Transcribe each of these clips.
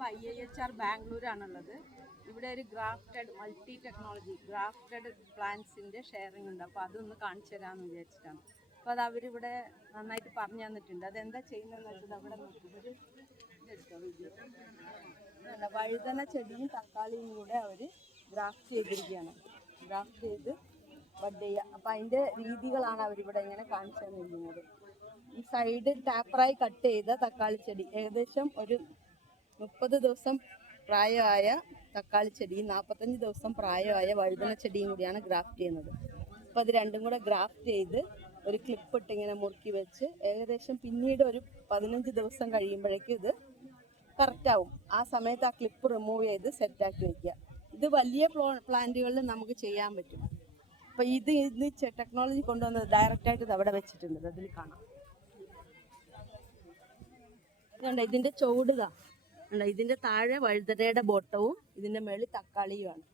നമ്മളിപ്പോൾ IIHR ബാംഗ്ലൂരാണുള്ളത്. ഇവിടെ ഒരു ഗ്രാഫ്റ്റഡ് മൾട്ടി ടെക്നോളജി ഗ്രാഫ്റ്റഡ് പ്ലാന്റ്സിൻ്റെ ഷെയറിംഗ് ഉണ്ട്. അപ്പോൾ അതൊന്ന് കാണിച്ചു തരാമെന്ന് വിചാരിച്ചിട്ടാണ്. അപ്പോൾ അത് അവരിവിടെ നന്നായിട്ട് പറഞ്ഞു തന്നിട്ടുണ്ട്. അതെന്താ ചെയ്യുന്നതെന്ന് വെച്ചാൽ അവിടെ നോക്കുമ്പോൾ വഴുതന ചെടിയും തക്കാളിയും കൂടെ അവർ ഗ്രാഫ്റ്റ് ചെയ്തിരിക്കുകയാണ്. ഗ്രാഫ്റ്റ് ചെയ്ത് ബഡ് ചെയ്യുക. അപ്പോൾ അതിൻ്റെ രീതികളാണ് അവരിവിടെ ഇങ്ങനെ കാണിച്ചു തന്നിരിക്കുന്നത്. ഈ സൈഡ് ടാപ്പറായി കട്ട് ചെയ്ത തക്കാളി ചെടി ഏകദേശം ഒരു 30 ദിവസം പ്രായമായ തക്കാളി ചെടിയും 45 ദിവസം പ്രായമായ വഴുതന ചെടിയും കൂടിയാണ് ഗ്രാഫ്റ്റ് ചെയ്യുന്നത്. അപ്പോൾ അത് രണ്ടും കൂടെ ഗ്രാഫ്റ്റ് ചെയ്ത് ഒരു ക്ലിപ്പ് ഇട്ട് ഇങ്ങനെ മുറുക്കി വെച്ച് ഏകദേശം പിന്നീട് ഒരു 15 ദിവസം കഴിയുമ്പോഴേക്കും ഇത് കറക്റ്റാവും. ആ സമയത്ത് ആ ക്ലിപ്പ് റിമൂവ് ചെയ്ത് സെറ്റാക്കി വയ്ക്കുക. ഇത് വലിയ പ്ലാന്റുകളിൽ നമുക്ക് ചെയ്യാൻ പറ്റും. അപ്പോൾ ഇത് ടെക്നോളജി കൊണ്ടുവന്നത് ഡയറക്റ്റായിട്ട് ഇത് അവിടെ വെച്ചിട്ടുണ്ട്. അതിൽ കാണാം. ഇതുണ്ട് ഇതിൻ്റെ ചുവടുക. ഇതിൻ്റെ താഴെ വഴുതനയുടെ ബോട്ടവും ഇതിൻ്റെ മേളിൽ തക്കാളിയുമാണ്.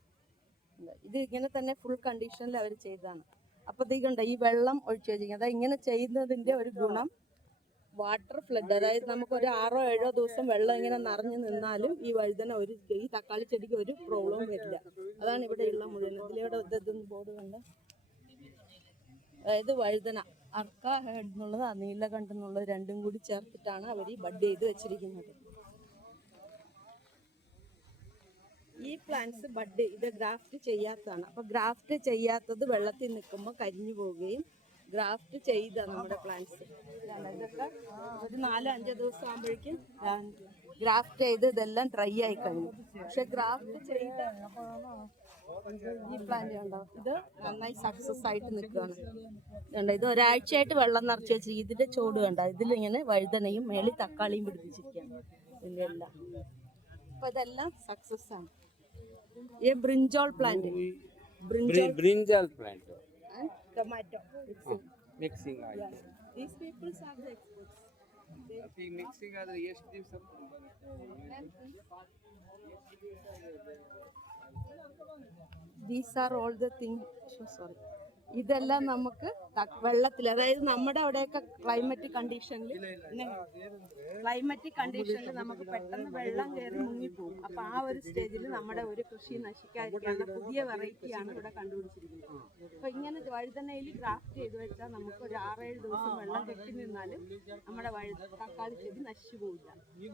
ഇത് ഇങ്ങനെ തന്നെ ഫുൾ കണ്ടീഷനിൽ അവർ ചെയ്തതാണ്. അപ്പോൾ ഇതുണ്ട് ഈ വെള്ളം ഒഴിച്ചു വെച്ചിരിക്കുന്നത്. അതായത് ഇങ്ങനെ ചെയ്യുന്നതിൻ്റെ ഒരു ഗുണം വാട്ടർ ഫ്ലഡ്, അതായത് നമുക്കൊരു 6 or 7 ദിവസം വെള്ളം ഇങ്ങനെ നിറഞ്ഞു നിന്നാലും ഈ വഴുതന ഈ തക്കാളി ചെടിക്ക് ഒരു പ്രോബ്ലം വരില്ല. അതാണ് ഇവിടെയുള്ള മുഴുവൻ. ഇതിലിവിടെ ഇതൊന്ന് ബോർഡ് കണ്ട്, അതായത് വഴുതന അർക്ക ഹെഡ് എന്നുള്ളത് നീലകണ്ഠ എന്നുള്ളത് രണ്ടും കൂടി ചേർത്തിട്ടാണ് അവർ ഈ ബഡ് ചെയ്ത് വെച്ചിരിക്കുന്നത്. ഈ പ്ലാന്റ്സ് ബഡ് ഇത് ഗ്രാഫ്റ്റ് ചെയ്യാത്തതാണ്. അപ്പോൾ ഗ്രാഫ്റ്റ് ചെയ്യാത്തത് വെള്ളത്തിൽ നിൽക്കുമ്പോൾ കരിഞ്ഞു പോവുകയും, ഗ്രാഫ്റ്റ് ചെയ്ത നമ്മുടെ പ്ലാന്റ്സ് ഇതൊക്കെ ഒരു 4-5 ദിവസം ആകുമ്പോഴേക്കും ഗ്രാഫ്റ്റ് ചെയ്ത് ഇതെല്ലാം ഡ്രൈ ആയി കഴിയും. പക്ഷെ ഗ്രാഫ്റ്റ് ചെയ്ത ഈ പ്ലാന്റ് കണ്ടോ, ഇത് നന്നായി സക്സസ് ആയിട്ട് നിൽക്കുകയാണ്. കണ്ടോ, ഇത് ഒരാഴ്ചയായിട്ട് വെള്ളം നിറച്ച് വെച്ചിരിക്കും. ഇതിന്റെ ചോട് കണ്ടോ, ഇതിലിങ്ങനെ വഴുതനയും മേളിൽ തക്കാളിയും പിടിപ്പിച്ചിരിക്കുകയാണ് ഇതിൻ്റെ എല്ലാം. അപ്പൊ ഇതെല്ലാം സക്സസ് ആണ്. ഈ brinjal plant, brinjal plant and tomato mixing yes. These people are the experts. They mixing are ಎಷ್ಟು ದಿವಸ These are all the things. Sorry. ഇതെല്ലാം നമുക്ക് വെള്ളത്തിൽ, അതായത് നമ്മുടെ അവിടെയൊക്കെ ക്ലൈമറ്റിക് കണ്ടീഷനിൽ നമുക്ക് പെട്ടെന്ന് വെള്ളം കയറി മുങ്ങിപ്പോകും. അപ്പൊ ആ ഒരു സ്റ്റേജിൽ നമ്മുടെ ഒരു കൃഷി നശിക്കാതിരിക്കാനുള്ള പുതിയ വെറൈറ്റിയാണ് ഇവിടെ കണ്ടുപിടിച്ചിരിക്കുന്നത്. അപ്പൊ ഇങ്ങനെ വഴുതനയിൽ ഗ്രാഫ്റ്റ് ചെയ്ത് വെച്ചാൽ നമുക്ക് ഒരു 6-7 ദിവസം വെള്ളം കെട്ടി നിന്നാലും നമ്മുടെ തക്കാളി ചെടി നശിച്ചു പോകില്ല.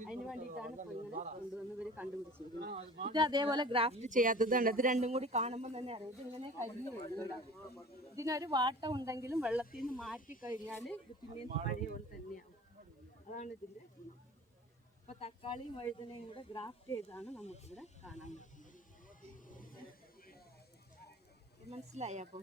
അതിന് വേണ്ടിയിട്ടാണ് ഇപ്പൊ ഇങ്ങനെ കൊണ്ടുവന്ന് ഇവര് കണ്ടുപിടിച്ചിരിക്കുന്നത്. ഇത് അതേപോലെ ഗ്രാഫ്റ്റ് ചെയ്യാത്തതാണ്. ഇത് രണ്ടും കൂടി കാണുമ്പോൾ തന്നെ അറിയാം ഇത് ഇങ്ങനെ കരിഞ്ഞു വരുന്നുണ്ടാകും. ഇതിനൊരു വാട്ടം ഉണ്ടെങ്കിലും വെള്ളത്തിൽ നിന്ന് മാറ്റി കഴിഞ്ഞാൽ ഇത് പിന്നെയും പഴയ പോലെ തന്നെയാവും. അതാണ് ഇതിൻ്റെ ഗുണം. അപ്പോൾ തക്കാളിയും വഴുതനയും കൂടെ ഗ്രാഫ്റ്റ് ചെയ്താണ് നമുക്കിവിടെ കാണാൻ പറ്റുന്നത്. മനസ്സിലായോ? അപ്പോൾ